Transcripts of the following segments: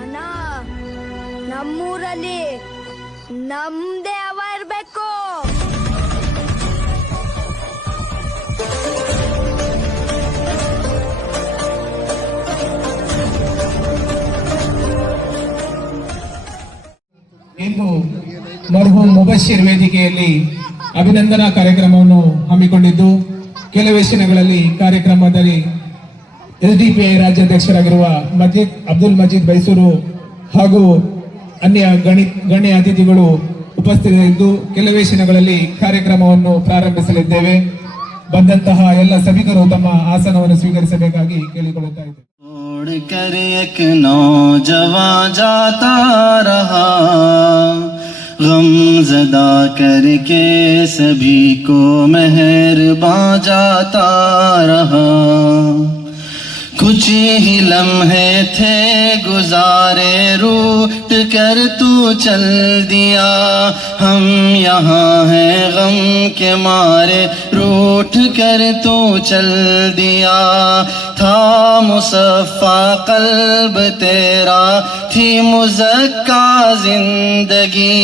ಅಣ್ಣ, ನಮ್ಮೂರಲ್ಲಿ ನಮ್ದೇ ಅವ ಇರ್ಬೇಕು. ಇಂದು ಮರ್ಹೂಮ್ ಮುಬಶಿರ್ ವೇದಿಕೆಯಲ್ಲಿ ಅಭಿನಂದನಾ ಕಾರ್ಯಕ್ರಮವನ್ನು ಹಮ್ಮಿಕೊಂಡಿದ್ದು, ಕೆಲವೇ ಕ್ಷಣಗಳಲ್ಲಿ ಕಾರ್ಯಕ್ರಮದಲ್ಲಿ ಎಸ್ಡಿಪಿಐ ರಾಜ್ಯಾಧ್ಯಕ್ಷರಾಗಿರುವ ಅಬ್ದುಲ್ ಮಜೀದ್ ಬೈಸೂರು ಹಾಗೂ ಅನ್ಯ ಗಣ್ಯ ಅತಿಥಿಗಳು ಉಪಸ್ಥಿತರಿದ್ದು ಕೆಲವೇ ಕ್ಷಣಗಳಲ್ಲಿ ಕಾರ್ಯಕ್ರಮವನ್ನು ಪ್ರಾರಂಭಿಸಲಿದ್ದೇವೆ. ಬಂದಂತಹ ಎಲ್ಲ ಸಭಿಕರು ತಮ್ಮ ಆಸನವನ್ನು ಸ್ವೀಕರಿಸಬೇಕಾಗಿ ಕೇಳಿಕೊಳ್ಳುತ್ತಾ ಇದ್ದೇವೆ. छोड़कर एक नौजवान जाता रहा, गमज़दा करके सभी को मेहरबान जाता रहा। कुछ ही लम्हे थे गुजारे, रूठ कर तू चल दिया। हम यहाँ हैं गम के मारे, रूठ कर तू चल दिया। था मुसफ़ा क़ल्ब तेरा, थी मुज़क्का ज़िंदगी,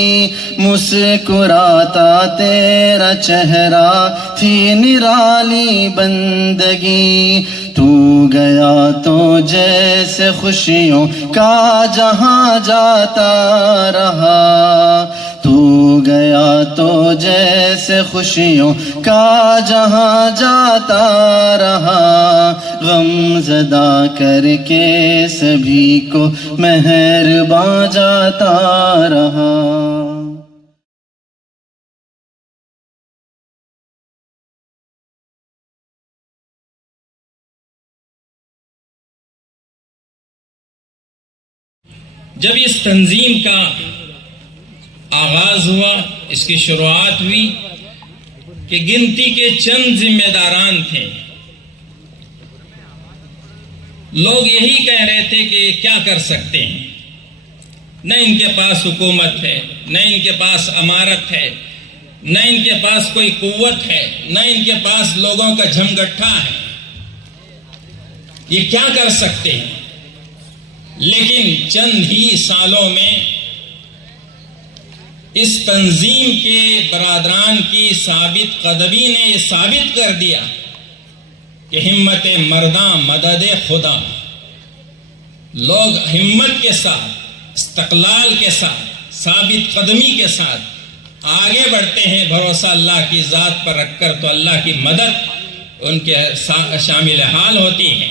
मुस्कुराता तेरा चेहरा, थी निराली बंदगी। तू गया तो जैसे खुशियों का जहां जाता रहा, तू गया तो जैसे खुशियों का जहां जाता रहा। गमज़दा करके सभी को मेहरबान जाता रहा। जब इस तंजीम का आगाज हुआ, इसकी शुरुआत हुई कि गिनती के चंद जिम्मेदारान थे। लोग यही कह रहे थे कि क्या कर सकते हैं, न इनके पास हुकूमत है, न इनके पास अमारत है, न इनके पास कोई कुव्वत है, न इनके पास लोगों का झमगट्ठा है, ये क्या कर सकते हैं। लेकिन चंद ही सालों में इस तंजीम के बरादरान की साबित कदमी ने यह साबित कर दिया कि हिम्मत मर्दा मदद खुदा। लोग हिम्मत के साथ, इस्तक़लाल के साथ, साबित कदमी के साथ आगे बढ़ते हैं। भरोसा अल्लाह की ज़ात पर रखकर तो अल्लाह की मदद उनके शामिल हाल होती है।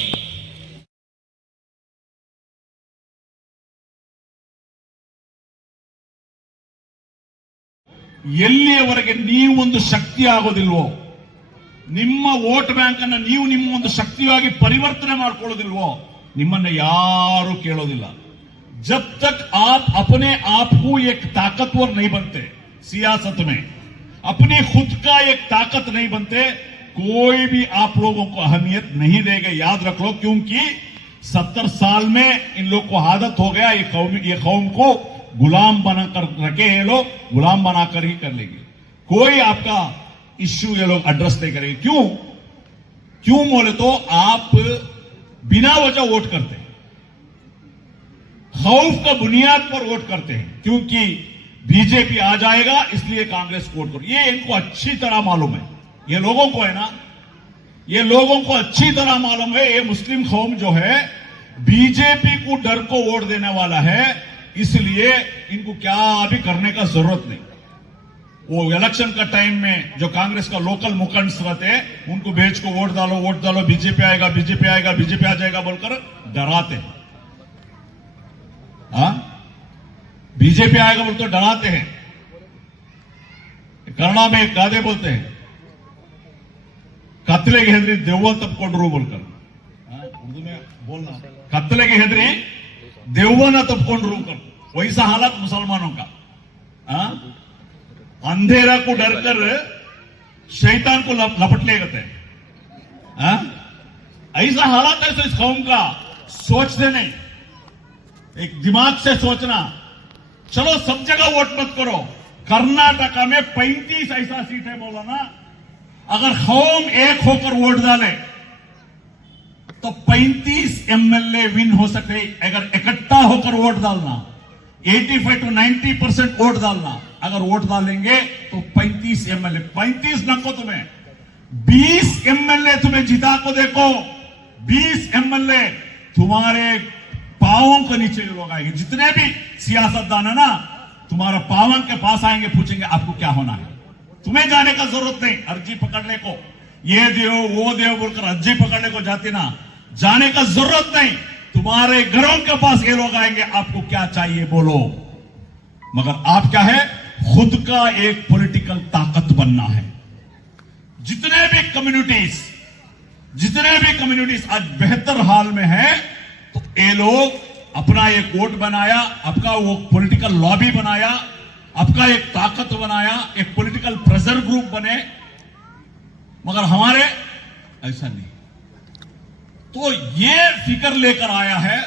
ಎಲ್ಲಿಯವರೆಗೆ ನೀವು ಒಂದು ಶಕ್ತಿ ಆಗೋದಿಲ್ವೋ, ನಿಮ್ಮ ವೋಟ್ ಬ್ಯಾಂಕ್ ಅನ್ನು ನೀವು ನಿಮ್ಮ ಒಂದು ಶಕ್ತಿಯಾಗಿ ಪರಿವರ್ತನೆ ಮಾಡ್ಕೊಳ್ಳೋದಿಲ್ವೋ, ನಿಮ್ಮನ್ನ ಯಾರು ಕೇಳೋದಿಲ್ಲ। जब तक आप अपने आप को एक ताकतवर नहीं बनते, सियासत में अपनी खुद का एक ताकत नहीं बनते, कोई भी आप लोगों को अहमियत नहीं देगा। याद रख लो, क्योंकि 70 साल में इन लोग को आदत हो गया ये कौम को गुलाम बनाकर रखे हैं, लोग गुलाम बनाकर ही कर लेंगे। कोई आपका इश्यू ये लोग एड्रेस नहीं करेंगे। क्यों बोले तो आप बिना वजह वोट करते हैं, खौफ का बुनियाद पर वोट करते हैं, क्योंकि बीजेपी आ जाएगा इसलिए कांग्रेस वोट करो। ये इनको अच्छी तरह मालूम है, ये लोगों को है ना, ये लोगों को अच्छी तरह मालूम है। ये मुस्लिम कौम जो है बीजेपी को डर को वोट देने वाला है, इसलिए इनको क्या भी करने का जरूरत नहीं। वो इलेक्शन का टाइम में जो कांग्रेस का लोकल मुखंड्स रहते हैं उनको भेज को वोट डालो बीजेपी आएगा बीजेपी आ जाएगा बोलकर डराते हैं। हाँ, बीजेपी आएगा बोलकर डराते हैं। कन्नड़ में एक गादे बोलते हैं, कत्लेगे हेदरी देव तप्पकोंड्रू बोलकर। उर्दू में बोलना, कत्लेगे हेदरी देवना तप्पकोंड्रू कर। वैसा हालत मुसलमानों का। अंधेरा को डरकर शैतान को लपट ले गए। ऐसा हालत है इस कौम का। सोचते नहीं, एक दिमाग से सोचना। चलो सब जगह वोट मत करो, कर्नाटका में 35 ऐसा सीट है बोला ना, अगर हम एक होकर वोट डाले तो 35 एमएलए विन हो सकते। अगर इकट्ठा होकर वोट डालना 85 to 90% वोट डालना, अगर वोट डालेंगे तो 35 एमएलए, 35 न को तुम्हें 20 एमएलए तुम्हें जिता को देखो, 20 एमएलए तुम्हारे पांवों के नीचे लोग आएंगे। जितने भी सियासतदान है ना, तुम्हारा पावन के पास आएंगे, पूछेंगे आपको क्या होना है। तुम्हें जाने का जरूरत नहीं, अर्जी पकड़ने को ये देव वो देव बोलकर अर्जी पकड़ने को जाते ना, जाने का जरूरत नहीं। तुम्हारे घरों के पास ये लोग आएंगे, आपको क्या चाहिए बोलो। मगर आप क्या है, खुद का एक पॉलिटिकल ताकत बनना है। जितने भी कम्युनिटीज आज बेहतर हाल में है, तो ये लोग अपना एक वोट बनाया, आपका वो पॉलिटिकल लॉबी बनाया, आपका एक ताकत बनाया, एक पॉलिटिकल प्रेशर ग्रुप बने। मगर हमारे ऐसा नहीं। तो ये फिक्र लेकर आया है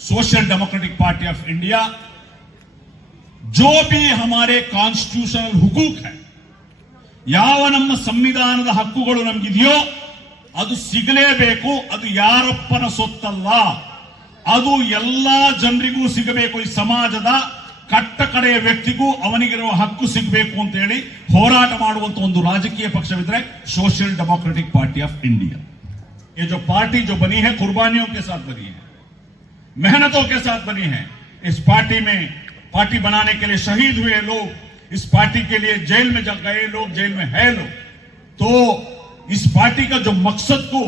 social democratic party of India. जो भी हमारे ಕಾನ್ಸ್ಟಿಟ್ಯೂಷನಲ್ ಹುಕೂಕ್ है, ಯಾವ ನಮ್ಮ ಸಂವಿಧಾನದ ಹಕ್ಕುಗಳು ನಮಗಿದೆಯೋ ಅದು ಸಿಗಲೇಬೇಕು. ಅದು ಯಾರಪ್ಪನ ಸೊತ್ತಲ್ಲ, ಅದು ಎಲ್ಲಾ ಜನರಿಗೂ ಸಿಗಬೇಕು. ಈ ಸಮಾಜದ ಕಟ್ಟ ಕಡೆಯ ವ್ಯಕ್ತಿಗೂ ಅವನಿಗಿರುವ ಹಕ್ಕು ಸಿಗಬೇಕು ಅಂತ ಹೇಳಿ ಹೋರಾಟ ಮಾಡುವಂತ ಒಂದು ರಾಜಕೀಯ ಪಕ್ಷವಿದ್ರೆ social democratic party of India. ये जो पार्टी जो बनी है, कुर्बानियों के साथ बनी है, मेहनतों के साथ बनी है। इस पार्टी में पार्टी बनाने के लिए शहीद हुए लोग, इस पार्टी के लिए जेल में गए लोग, जेल में है लोग। तो इस पार्टी का जो मकसद को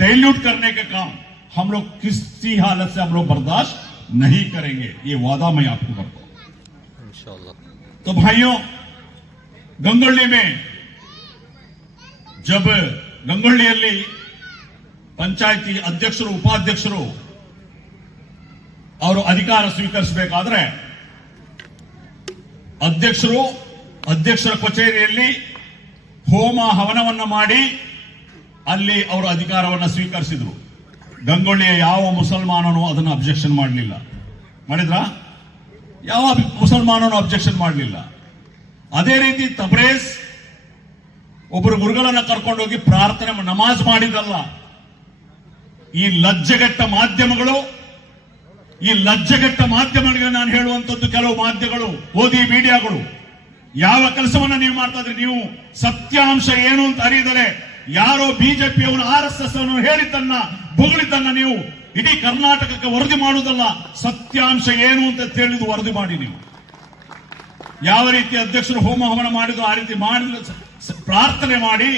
डाइल्यूट करने के काम हम लोग किसी हालत से हम लोग बर्दाश्त नहीं करेंगे, ये वादा मैं आपको करता हूं इंशाअल्लाह। तो भाइयों, गंगोली में जब गंगोलिಯಲ್ಲಿ पंचायती अध्यक्षರು उपाध्यक्षರು ಅವರು ಅಧಿಕಾರ ಸ್ವೀಕರಿಸಬೇಕಾದ್ರೆ ಅಧ್ಯಕ್ಷರ ಕಚೇರಿಯಲ್ಲಿ ಹೋಮ ಹವನವನ್ನ ಮಾಡಿ ಅಲ್ಲಿ ಅವರು ಅಧಿಕಾರವನ್ನು ಸ್ವೀಕರಿಸಿದ್ರು. ಗಂಗೊಳ್ಳಿಯ ಯಾವ ಮುಸಲ್ಮಾನನು ಅದನ್ನು ಅಬ್ಜೆಕ್ಷನ್ ಮಾಡಲಿಲ್ಲ. ಮಾಡಿದ್ರ? ಯಾವ ಮುಸಲ್ಮಾನನು ಅಬ್ಜೆಕ್ಷನ್ ಮಾಡಲಿಲ್ಲ. ಅದೇ ರೀತಿ ತಬ್ರೇಜ್ ಒಬ್ಬರು ಗುರುಗಳನ್ನ ಕರ್ಕೊಂಡೋಗಿ ಪ್ರಾರ್ಥನೆ ನಮಾಜ್ ಮಾಡಿದಲ್ಲ. ಈ ಲಜ್ಜೆಗೆಟ್ಟ ಮಾಧ್ಯಮಗಳಿಗೆ ನಾನು ಹೇಳುವಂತದ್ದು, ಕೆಲವು ಮಾಧ್ಯಮಗಳು ಓದಿ ಮೀಡಿಯಾಗಳು ಯಾವ ಕೆಲಸವನ್ನ ನೀವು ಮಾಡ್ತಾ ಇದ್ರಿ, ನೀವು ಸತ್ಯಾಂಶ ಏನು ಅಂತ ಅರಿಯದರೆ ಯಾರೋ ಬಿಜೆಪಿಯವನು RSS ಅವನು ಹೇಳಿದ್ದನ್ನ ಬೊಗಳಿದ್ದನ್ನ ನೀವು ಇಡೀ ಕರ್ನಾಟಕಕ್ಕೆ ವರದಿ ಮಾಡುವುದಲ್ಲ, ಸತ್ಯಾಂಶ ಏನು ಅಂತ ತಿಳಿದು ವರದಿ ಮಾಡಿ. ನೀವು ಯಾವ ರೀತಿ ಅಧ್ಯಕ್ಷರು ಹೋಮ ಹವನ ಮಾಡಿದ್ರು ಆ ರೀತಿ ಮಾಡಿದ ಪ್ರಾರ್ಥನೆ ಮಾಡಿ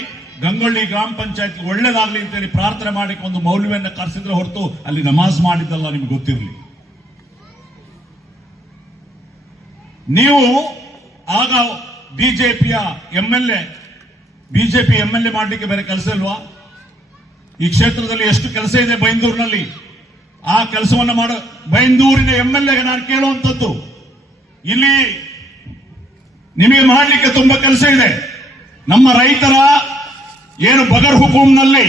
ಗಂಗೊಳ್ಳಿ ಗ್ರಾಮ ಪಂಚಾಯತ್ ಒಳ್ಳೇದಾಗ್ಲಿ ಅಂತೇಳಿ ಪ್ರಾರ್ಥನೆ ಮಾಡಕ್ಕೆ ಒಂದು ಮೌಲ್ಯವನ್ನು ಕರೆಸಿದ್ರೆ ಹೊರತು ಅಲ್ಲಿ ನಮಾಜ್ ಮಾಡಿದ್ದಲ್ಲ, ನಿಮ್ಗೆ ಗೊತ್ತಿರಲಿ. ನೀವು ಆಗ ಬಿಜೆಪಿ ಎಂಎಲ್ಎ ಮಾಡಲಿಕ್ಕೆ ಬೇರೆ ಕೆಲಸ ಇಲ್ವಾ? ಈ ಕ್ಷೇತ್ರದಲ್ಲಿ ಎಷ್ಟು ಕೆಲಸ ಇದೆ ಬೈಂದೂರಿನಲ್ಲಿ, ಆ ಕೆಲಸವನ್ನ ಮಾಡ. ಬೈಂದೂರಿನ ಎಂಎಲ್ಎಗೆ ನಾನು ಕೇಳುವಂತದ್ದು, ಇಲ್ಲಿ ನಿಮಗೆ ಮಾಡಲಿಕ್ಕೆ ತುಂಬಾ ಕೆಲಸ ಇದೆ. ನಮ್ಮ ರೈತರ ಏನು ಬಗರ್ ಹುಕುಂನಲ್ಲಿ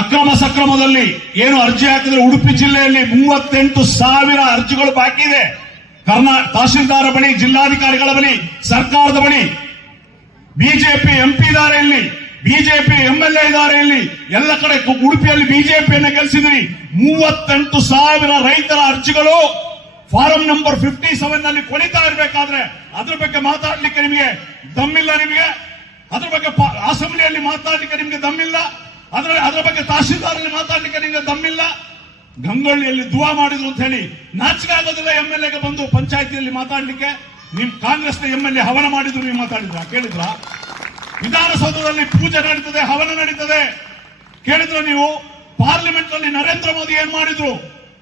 ಅಕ್ರಮ ಸಕ್ರಮದಲ್ಲಿ ಏನು ಅರ್ಜಿ ಹಾಕಿದ್ರೆ ಉಡುಪಿ ಜಿಲ್ಲೆಯಲ್ಲಿ 38,000 ಅರ್ಜಿಗಳು ಬಾಕಿ ಇದೆ. ತಹಶೀಲ್ದಾರ ಬಳಿ, ಜಿಲ್ಲಾಧಿಕಾರಿಗಳ ಬಳಿ, ಸರ್ಕಾರದ ಬಳಿ. ಬಿಜೆಪಿ ಎಂಪಿ ಇದ್ದಾರೆ ಇಲ್ಲಿ, ಬಿಜೆಪಿ ಎಂಎಲ್ಎ ಇದ್ದಾರೆ ಇಲ್ಲಿ, ಎಲ್ಲ ಕಡೆ ಉಡುಪಿಯಲ್ಲಿ ಬಿಜೆಪಿಯನ್ನು ಗೆಲ್ಲಿಸಿದ್ರಿ. 38,000 ರೈತರ ಅರ್ಜಿಗಳು ಫಾರಂ ನಂಬರ್ 57 ನಲ್ಲಿ ಕೊಳಿತಾ ಇರಬೇಕಾದ್ರೆ ಅದ್ರ ಬಗ್ಗೆ ಮಾತಾಡ್ಲಿಕ್ಕೆ ನಿಮಗೆ ದಮ್ಮಿಲ್ಲ. ನಿಮಗೆ ಅದ್ರ ಬಗ್ಗೆ ಅಸೆಂಬ್ಲಿಯಲ್ಲಿ ಮಾತಾಡ್ಲಿಕ್ಕೆ ನಿಮಗೆ ದಮ್ಮಿಲ್ಲ. ಅದರ ಬಗ್ಗೆ ತಹಶೀಲ್ದಾರಲ್ಲಿ ಮಾತಾಡ್ಲಿಕ್ಕೆ ನಿಮಗೆ ದಮ್ಮಿಲ್ಲ. ಗಂಗೊಳ್ಳಿಯಲ್ಲಿ ದುವಾ ಮಾಡಿದ್ರು ಅಂತ ಹೇಳಿ ನಾಚಿಕೆ ಆಗೋದಿಲ್ಲ ಎಂಎಲ್ಎಗೆ ಬಂದು ಪಂಚಾಯತಿಯಲ್ಲಿ ಮಾತಾಡ್ಲಿಕ್ಕೆ. ನಿಮ್ ಕಾಂಗ್ರೆಸ್ನ ಎಂಎಲ್ಎ ಹವನ ಮಾಡಿದ್ರು, ನೀವು ಮಾತಾಡಿದ್ರ? ಕೇಳಿದ್ರ? ವಿಧಾನಸೌಧದಲ್ಲಿ ಪೂಜೆ ನಡೀತದೆ, ಹವನ ನಡೀತದೆ, ಕೇಳಿದ್ರ ನೀವು? ಪಾರ್ಲಿಮೆಂಟ್ ನಲ್ಲಿ ನರೇಂದ್ರ ಮೋದಿ ಏನ್ ಮಾಡಿದ್ರು?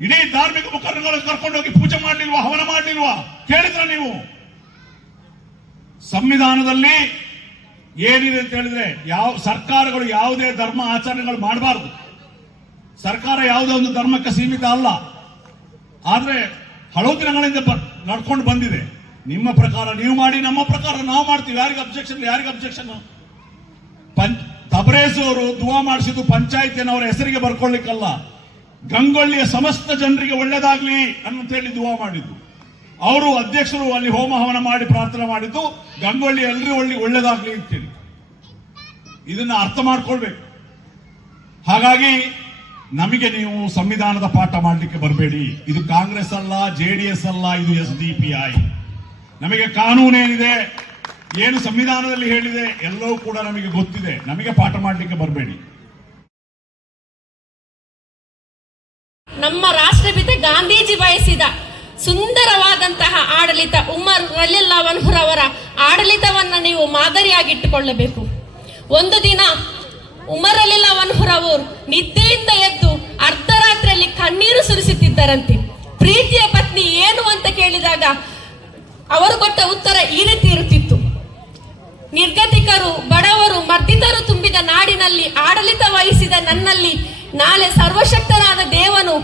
ಇಡೀ ಧಾರ್ಮಿಕ ಮುಖಂಡಗಳನ್ನು ಕರ್ಕೊಂಡೋಗಿ ಪೂಜೆ ಮಾಡಲಿಲ್ವಾ, ಹವನ ಮಾಡಲಿಲ್ವಾ? ಕೇಳಿದ್ರ ನೀವು? ಸಂವಿಧಾನದಲ್ಲಿ ಏನಿದೆ ಅಂತ ಹೇಳಿದ್ರೆ, ಯಾವ ಸರ್ಕಾರಗಳು ಯಾವುದೇ ಧರ್ಮ ಆಚರಣೆಗಳು ಮಾಡಬಾರದು. ಸರ್ಕಾರ ಯಾವುದೇ ಒಂದು ಧರ್ಮಕ್ಕೆ ಸೀಮಿತ ಅಲ್ಲ. ಆದ್ರೆ ಹಲವು ದಿನಗಳಿಂದ ನಡ್ಕೊಂಡು ಬಂದಿದೆ. ನಿಮ್ಮ ಪ್ರಕಾರ ನೀವು ಮಾಡಿ, ನಮ್ಮ ಪ್ರಕಾರ ನಾವು ಮಾಡ್ತೀವಿ. ಯಾರಿಗೆ ಅಬ್ಜೆಕ್ಷನ್? ತಬರೇಜ್ ಅವರು ದುವಾ ಮಾಡಿಸಿದ್ದು ಪಂಚಾಯತಿಯನ್ನು ಅವರ ಹೆಸರಿಗೆ ಬರ್ಕೊಳ್ಳಿಕ್ಕಲ್ಲ, ಗಂಗೊಳ್ಳಿಯ ಸಮಸ್ತ ಜನರಿಗೆ ಒಳ್ಳೇದಾಗ್ಲಿ ಅಂತ ಹೇಳಿ ದುವಾ ಮಾಡಿದ್ದು. ಅವರು ಅಧ್ಯಕ್ಷರು ಅಲ್ಲಿ ಹೋಮ ಹವನ ಮಾಡಿ ಪ್ರಾರ್ಥನೆ ಮಾಡಿದ್ದು ಗಂಗೊಳ್ಳಿ ಎಲ್ಲರೂ ಒಳ್ಳೇದಾಗ್ಲಿ ಅಂತೇಳಿ. ಇದನ್ನ ಅರ್ಥ ಮಾಡ್ಕೊಳ್ಬೇಕು. ಹಾಗಾಗಿ ನಮಗೆ ನೀವು ಸಂವಿಧಾನದ ಪಾಠ ಮಾಡಲಿಕ್ಕೆ ಬರಬೇಡಿ. ಇದು ಕಾಂಗ್ರೆಸ್ ಅಲ್ಲ, JDS ಅಲ್ಲ, ಇದು SDPI. ನಮಗೆ ಕಾನೂನೇನಿದೆ, ಏನು ಸಂವಿಧಾನದಲ್ಲಿ ಹೇಳಿದೆ ಎಲ್ಲವೂ ಕೂಡ ನಮಗೆ ಗೊತ್ತಿದೆ. ನಮಗೆ ಪಾಠ ಮಾಡಲಿಕ್ಕೆ ಬರಬೇಡಿ. ನಮ್ಮ ರಾಷ್ಟ್ರಪಿತ ಗಾಂಧೀಜಿ ಬಯಸಿದ ಸುಂದರವಾದಂತಹ ಆಡಳಿತ ಉಮರ್ ರಲಿಯಲ್ಲಾಹು ಅನ್ಹುರವರ ಆಡಳಿತವನ್ನ ನೀವು ಮಾದರಿಯಾಗಿಟ್ಟುಕೊಳ್ಳಬೇಕು. ಒಂದು ದಿನ ಉಮರ್ ರಲಿಯಲ್ಲಾಹು ಅನ್ಹುರವರು ನಿದ್ದೆಯಿಂದ ಎದ್ದು ಅರ್ಧರಾತ್ರಿಯಲ್ಲಿ ಕಣ್ಣೀರು ಸುರಿಸುತ್ತಿದ್ದರಂತೆ. ಪ್ರೀತಿಯ ಪತ್ನಿ ಏನು ಅಂತ ಕೇಳಿದಾಗ ಅವರು ಕೊಟ್ಟ ಉತ್ತರ ಈ ರೀತಿ ಇರುತ್ತಿತ್ತು: ನಿರ್ಗತಿಕರು, ಬಡವರು, ಮರ್ದಿತರು ತುಂಬಿದ ನಾಡಿನಲ್ಲಿ ಆಡಳಿತ ವಹಿಸಿದ ನನ್ನಲ್ಲಿ ನಾಳೆ ಸರ್ವಶಕ್ತನಾದ ದೇವನು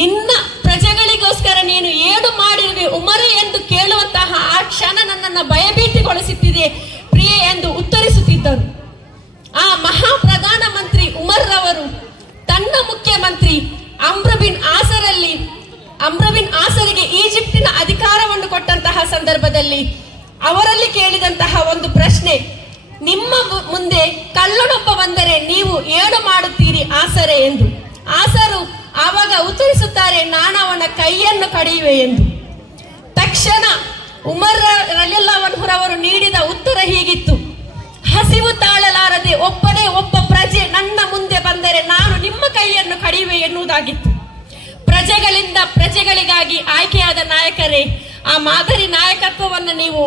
ನಿನ್ನ ಪ್ರಜೆಗಳಿಗೋಸ್ಕರ ನೀನು ಏನು ಮಾಡಿರುವೆ ಉಮರೇ ಎಂದು ಕೇಳುವಂತಹ ಆ ಕ್ಷಣ ನನ್ನನ್ನು ಭಯಭೀತಿಗೊಳಿಸುತ್ತಿದೆ ಪ್ರಿಯೆ ಎಂದು ಉತ್ತರಿಸುತ್ತಿದ್ದರು. ಆ ಮಹಾ ಪ್ರಧಾನ ಮಂತ್ರಿ ಉಮರ್ ರವರು ತನ್ನ ಮುಖ್ಯಮಂತ್ರಿ ಅಮ್ರ್ ಬಿನ್ ಆಸರಿಗೆ ಈಜಿಪ್ಟಿನ ಅಧಿಕಾರವನ್ನು ಕೊಟ್ಟಂತಹ ಸಂದರ್ಭದಲ್ಲಿ ಅವರಲ್ಲಿ ಕೇಳಿದಂತಹ ಒಂದು ಪ್ರಶ್ನೆ: ನಿಮ್ಮ ಮುಂದೆ ಕಳ್ಳನೊಬ್ಬ ಬಂದರೆ ನೀವು ಏನು ಮಾಡುತ್ತೀರಿ ಆಸರೆ ಎಂದು. ಆಸರು ಆವಾಗ ಉತ್ತರಿಸುತ್ತಾರೆ, ನಾನು ಅವನ ಕೈಯನ್ನು ಕಡಿಯುವೆ ಎಂದು. ತಕ್ಷಣ ಉಮರ್ ರಲಿಯಲ್ಲಾಹು ಅನ್ಹುರವರು ನೀಡಿದ ಉತ್ತರ ಹೀಗಿತ್ತು: ಹಸಿವು ತಾಳಲಾರದೆ ಒಬ್ಬನೇ ಒಬ್ಬ ಪ್ರಜೆ ನನ್ನ ಮುಂದೆ ಬಂದರೆ ನಾನು ನಿಮ್ಮ ಕೈಯನ್ನು ಕಡಿಯುವೆ ಎನ್ನುವುದಾಗಿತ್ತು. ಪ್ರಜೆಗಳಿಂದ ಪ್ರಜೆಗಳಿಗಾಗಿ ಆಯ್ಕೆಯಾದ ನಾಯಕರೇ, ಆ ಮಾದರಿ ನಾಯಕತ್ವವನ್ನು ನೀವು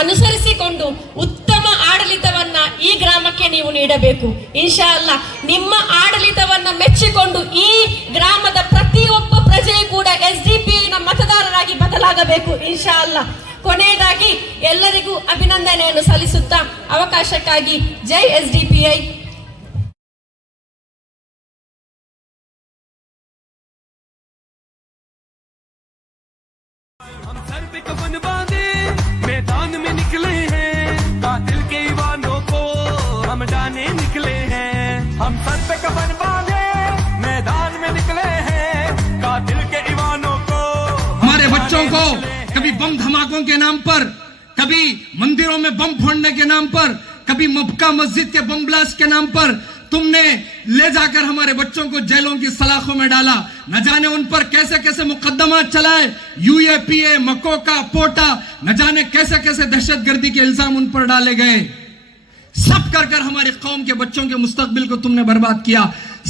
ಅನುಸರಿಸಿಕೊಂಡು ಉತ್ತಮ ಆಡಳಿತವನ್ನ ಈ ಗ್ರಾಮಕ್ಕೆ ನೀವು ನೀಡಬೇಕು. ಇನ್ಶಾ ಅಲ್ಲಾ ನಿಮ್ಮ ಆಡಳಿತವನ್ನ ಮೆಚ್ಚಿಕೊಂಡು ಈ ಗ್ರಾಮದ ಪ್ರತಿಯೊಬ್ಬ ಪ್ರಜೆಯೂ ಕೂಡ SDPIನ ಮತದಾರರಾಗಿ ಬದಲಾಗಬೇಕು ಇನ್ಶಾ ಅಲ್ಲಾ. ಕೊನೆಯದಾಗಿ ಎಲ್ಲರಿಗೂ ಅಭಿನಂದನೆಯನ್ನು ಸಲ್ಲಿಸುತ್ತಾ ಅವಕಾಶಕ್ಕಾಗಿ ಜೈ SDPI. हम सर पे कफन बांधे मैदान में निकले हैं, कातिल के ईवानों को हम डाने निकले हैं. हम सर पे कफन बांधे मैदान में निकले हैं, कातिल के ईवानों को. हमारे बच्चों को कभी बम धमाकों के नाम पर, कभी मंदिरों में बम फोड़ने के नाम पर, कभी मक्का मस्जिद के बम ब्लास्ट के नाम पर तुमने ले जाकर हमारे बच्चों को जेलों की सलाखों में डाला. न जाने उन पर कैसे कैसे मुकदमा चलाए, UAPA, मकोका, पोटा, न जाने कैसे कैसे दहशतगर्दी के इल्जाम उन पर डाले गए. सब कर कर हमारी कौम के बच्चों के मुस्तकबिल को तुमने बर्बाद किया.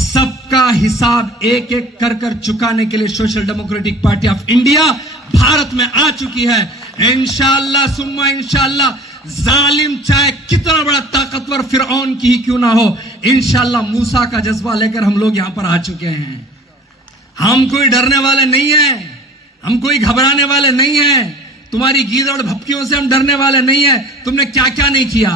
सबका हिसाब एक एक कर कर चुकाने के लिए social democratic party of India Bharat में आ चुकी है. इंशाअल्लाह सुम्मा इंशाअल्लाह, जालिम चाहे कितना बड़ा ताकतवर फिरौन की ही क्यों ना हो, इंशाअल्लाह मूसा का जज्बा लेकर हम लोग यहां पर आ चुके हैं. हम कोई डरने वाले नहीं हैं, हम कोई घबराने वाले नहीं हैं. तुम्हारी गीदड़ भपकियों से हम डरने वाले नहीं हैं. तुमने क्या क्या नहीं किया.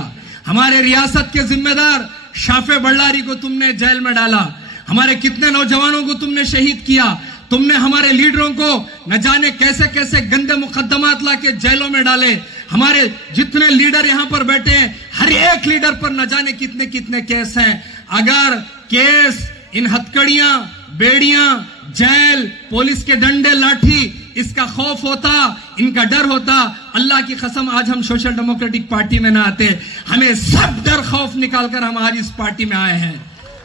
हमारे रियासत के जिम्मेदार शाफे बल्लारी को तुमने जेल में डाला. हमारे कितने नौजवानों को तुमने शहीद किया. तुमने हमारे लीडरों को न जाने कैसे कैसे गंदे मुकद्दमात लाके जेलों में डाले. हमारे जितने लीडर यहां पर बैठे हैं, हर एक लीडर पर न जाने कितने कितने केस हैं. अगर केस, इन हथकड़ियां, बेड़ियां, जेल, पुलिस के डंडे, लाठी, इसका खौफ होता, इनका डर होता, अल्लाह की कसम आज हम सोशल डेमोक्रेटिक पार्टी में ना आते. हमें सब डर खौफ निकालकर हम आज इस पार्टी में आए हैं.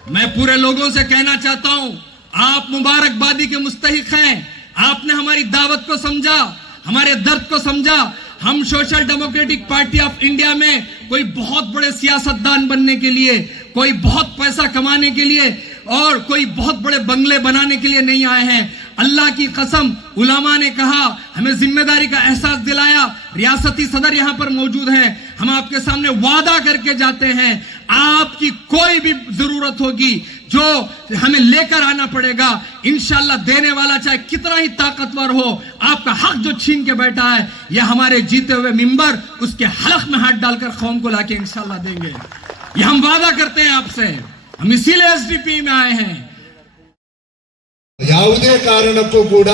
मैं पूरे लोगों से कहना चाहता हूं, आप मुबारकबादी के मुस्तहिक हैं. आपने हमारी दावत को समझा, हमारे दर्द को समझा. हम social democratic party of India में कोई बहुत बड़े सियासतदान बनने के लिए, कोई बहुत पैसा कमाने के लिए और कोई बहुत बड़े बंगले बनाने के लिए नहीं आए हैं. अल्लाह की कसम, उलमा ने कहा, हमें जिम्मेदारी का एहसास दिलाया. रियासती सदर यहां पर मौजूद हैं. हम आपके सामने वादा करके जाते हैं, आपकी कोई भी जरूरत होगी जो हमें लेकर आना पड़ेगा, इंशाल्लाह देने वाला चाहे कितना ही ताकतवर हो, आपका हक जो छीन के बैठा है, यह हमारे जीते हुए मिंबर उसके हलक में हाथ डालकर कौम को लाके इंशाल्लाह देंगे. यह हम वादा करते हैं आपसे. हम इसीलिए SDPI में आए हैं. ಯಾವುದೇ ಕಾರಣಕ್ಕೂ ಕೂಡ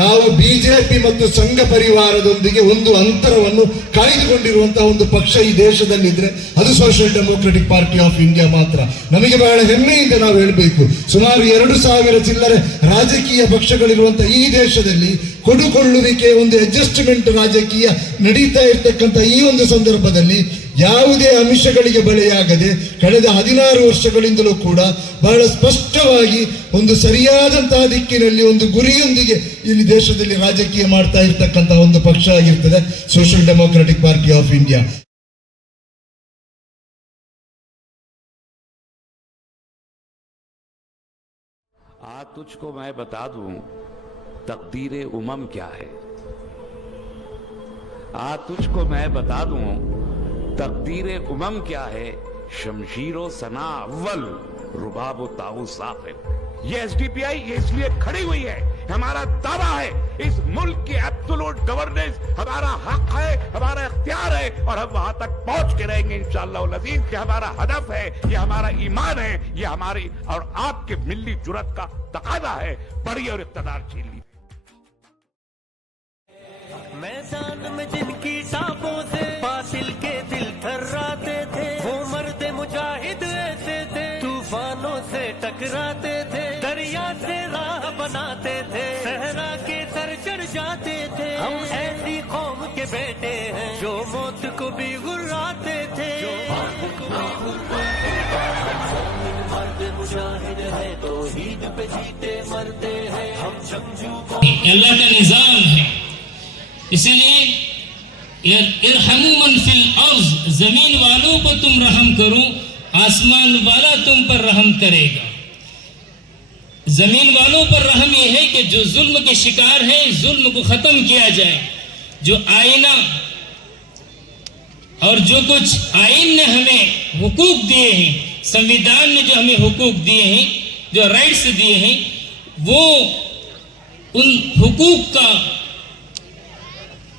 ನಾವು ಬಿಜೆಪಿ ಮತ್ತು ಸಂಘ ಪರಿವಾರದೊಂದಿಗೆ ಒಂದು ಅಂತರವನ್ನು ಕಾಯ್ದುಕೊಂಡಿರುವಂತಹ ಒಂದು ಪಕ್ಷ ಈ ದೇಶದಲ್ಲಿದ್ರೆ ಅದು social democratic party of India ಮಾತ್ರ. ನಮಗೆ ಬಹಳ ಹೆಮ್ಮೆಯಿಂದ ನಾವು ಹೇಳಬೇಕು, ಸುಮಾರು 2000 ಚಿಲ್ಲರೆ ರಾಜಕೀಯ ಪಕ್ಷಗಳಿರುವಂತಹ ಈ ದೇಶದಲ್ಲಿ ಕೊಡುಕೊಳ್ಳುವಿಕೆ, ಒಂದು ಅಡ್ಜಸ್ಟ್ಮೆಂಟ್ ರಾಜಕೀಯ ನಡೀತಾ ಇರ್ತಕ್ಕಂಥ ಈ ಒಂದು ಸಂದರ್ಭದಲ್ಲಿ ಯಾವುದೇ ಅಂಶಗಳಿಗೆ ಬಲೆಯಾಗದೆ ಕಳೆದ 16 ವರ್ಷಗಳಿಂದಲೂ ಕೂಡ ಬಹಳ ಸ್ಪಷ್ಟವಾಗಿ ಒಂದು ಸರಿಯಾದಂತಹ ದಿಕ್ಕಿನಲ್ಲಿ ಒಂದು ಗುರಿಯೊಂದಿಗೆ ಇಲ್ಲಿ ದೇಶದಲ್ಲಿ ರಾಜಕೀಯ ಮಾಡ್ತಾ ಇರ್ತಕ್ಕಂಥ ಒಂದು ಪಕ್ಷ ಆಗಿರ್ತದೆ social democratic party of India. आज तुझको मैं बता दूं तकदीर उमम क्या है। आज तुझको मैं बता दूं तकदीर उमम क्या है। शमशीरो सना अव्वल रुबाब ताऊ साफिर। ये एसडीपीआई ये इसलिए खड़ी हुई है, हमारा दावा है इस मुल्क की एब्सोल्यूट गवर्नेंस हमारा हक है, हमारा इख्तियार है और हम वहां तक पहुंच के रहेंगे इंशाअल्लाह अज़ीज। ये हमारा हदफ है, ये हमारा ईमान है, ये हमारी और आपके मिली जुर्रत का तकाजा है। बड़ी और इक़्तिदार छीन ली। मैदान में जिनकी टापों से बातिल के दिल थर्राते थे, वो मर्द मुजाहिद ऐसे थे, तूफानों से टकराते थे, दरिया से राह बनाते थे, सहरा के सर चढ़ जाते थे। हम ऐसी कौम के बेटे हैं जो मौत को भी गुर्राते थे। मर्द मुजाहिद है तो हीद पे जीते मरते हैं हम जंगजू। अल्लाह का निजाम है, इसीलिए इरहमू मन फिल अर्ज़, जमीन वालों पर तुम रहम करो, आसमान वाला तुम पर रहम करेगा। जमीन वालों पर रहम यह है कि जो जुल्म के शिकार हैं जुल्म को खत्म किया जाए। जो आईना और जो कुछ आइन ने हमें हुकूक दिए हैं, संविधान ने जो हमें हुकूक दिए हैं, जो राइट्स दिए हैं, वो उन हुकूक का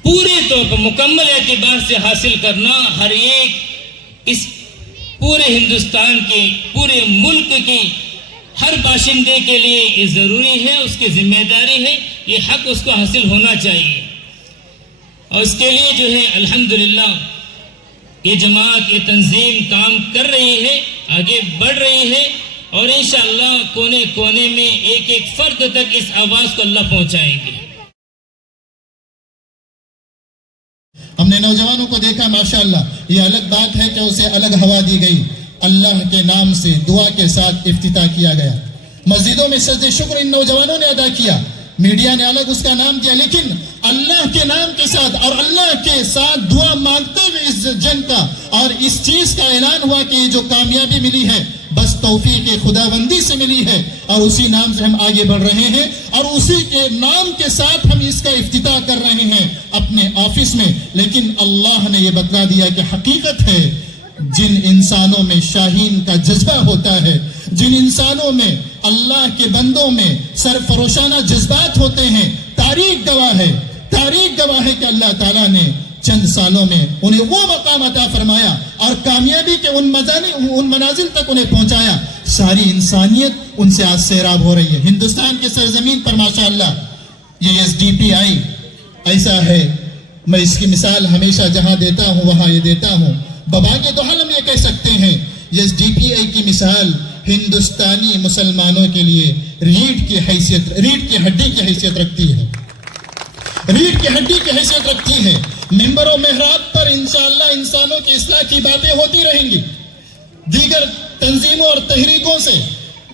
पूरे तौर पर मुकम्मल एतबार से हासिल करना हर एक इस पूरे हिंदुस्तान के पूरे मुल्क की हर बाशिंदे के लिए ये ज़रूरी है, उसकी जिम्मेदारी है, ये हक उसको हासिल होना चाहिए। और इसके लिए जो है अल्हम्दुलिल्लाह ये जमात ये तंजीम काम कर रही है, आगे बढ़ रही है और इंशाअल्लाह कोने कोने में एक एक फर्द तक इस आवाज़ को अल्लाह पहुँचाएंगे। हमने नौजवानों को देखा माशाअल्लाह, ये अलग बात है कि उसे अलग हवा दी गई, अल्लाह के नाम से दुआ के साथ इफ्तिताह किया गया। मस्जिदों में सजदे शुक्र इन नौजवानों ने अदा किया, मीडिया ने अलग उसका नाम दिया, लेकिन अल्लाह के नाम के साथ और अल्लाह के साथ दुआ मांगते हुए इस जंग का और इस चीज का ऐलान हुआ कि जो कामयाबी मिली है बस तौफीक खुदाबंदी से मिली है और उसी नाम से हम आगे बढ़ रहे हैं और उसी के नाम के साथ हम इसका इफ्तिताह कर रहे हैं अपने ऑफिस में। लेकिन अल्लाह ने यह बतला दिया कि हकीकत है जिन इंसानों में शाहीन का जज्बा होता है, जिन इंसानों में अल्लाह के बंदों में सरफरोशाना जज्बात होते हैं, तारीख गवाह है कि अल्लाह ताला ने चंद सालों में उन्हें वो मकाम अता फरमाया और कामयाबी के उन मनाजिल तक उन्हें पहुंचाया। सारी इंसानियत उनसे आज सैराब हो रही है। हिंदुस्तान के सरजमीन पर माशाअल्लाह ये एसडीपीआई ऐसा है, मैं इसकी मिसाल हमेशा जहां देता हूं वहां ये देता हूं। बबा के तो हम ये कह सकते हैं एसडीपीआई की मिसाल हिंदुस्तानी मुसलमानों के लिए रीढ़ की हड्डी की हैसियत रखती है, रीढ़ की हड्डी की हैसियत रखती है। मिंबर और मेहराब पर इंशाअल्लाह इंसानों की इस्लाह की बातें होती रहेंगी, दीगर तंजीमों और तहरीकों से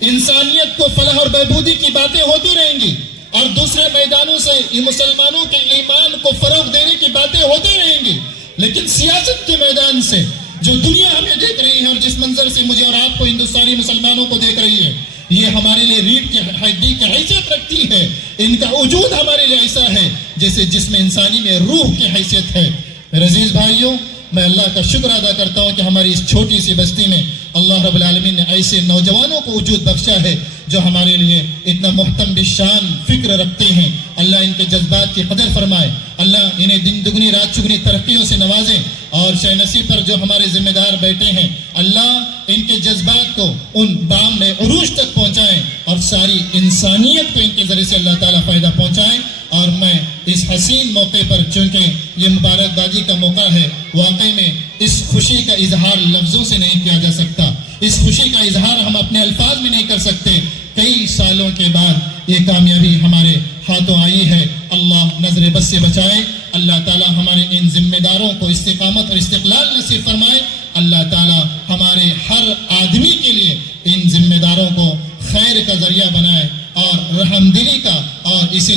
इंसानियत को फलाह और बहबूदी की बातें होती रहेंगी और दूसरे मैदानों से मुसलमानों के ईमान को फरोग देने की बातें होती रहेंगी। लेकिन सियासत के मैदान से जो दुनिया हमें देख रही है और जिस मंजर से मुझे और आपको हिंदुस्तानी मुसलमानों को देख रही है, ये हमारे लिए रीढ़ की हड्डी की हैसियत रखती है। इनका वजूद हमारे लिए ऐसा है जैसे जिसमें इंसानी में रूह की हैसियत है। मेरे अजीज भाइयों, मैं अल्लाह का शुक्र अदा करता हूँ कि हमारी इस छोटी सी बस्ती में अल्लाह रब्बुल आलमीन ने ऐसे नौजवानों को वजूद बख्शा है जो हमारे लिए इतना मुहतम बिशान फिक्र रखते हैं। अल्लाह इनके जज्बात की कदर फरमाए, अल्लाह इन्हें दिन दुगनी रात चुगनी तरक्कियों से नवाजे और शाहनसी पर जो हमारे जिम्मेदार बैठे हैं अल्लाह इनके जज्बात को उन बाम में उरूज तक पहुँचाएँ और सारी इंसानियत को इनके जरिए से अल्लाह ताला फ़ायदा पहुँचाएँ। और मैं इस हसीन मौके पर, चूँकि ये मुबारकबादी का मौका है, वाकई में इस खुशी का इजहार लफ्ज़ों से नहीं किया जा सकता, इस खुशी का इजहार हम अपने अल्फाज में नहीं कर सकते। कई सालों के बाद ये कामयाबी हमारे हाथों आई है अल्लाह नजर बस से बचाए। अल्लाह ताला हमारे इन जिम्मेदारों को इस्तिकामत और इस्तिक़लाल नसीब फरमाए। अल्लाह ताला हमारे हर आदमी के लिए इन जिम्मेदारों को खैर का जरिया बनाए और रहमदिली का और इसी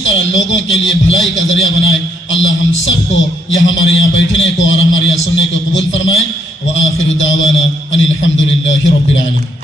तरह लोगों के लिए भलाई का जरिया बनाए। अल्लाह हम सबको यह हमारे यहाँ बैठने को और हमारे यहाँ सुनने को कबूल फरमाए। व आखिर दावाना अनिल हम्दुलिल्लाहि रब्बिल आलमीन।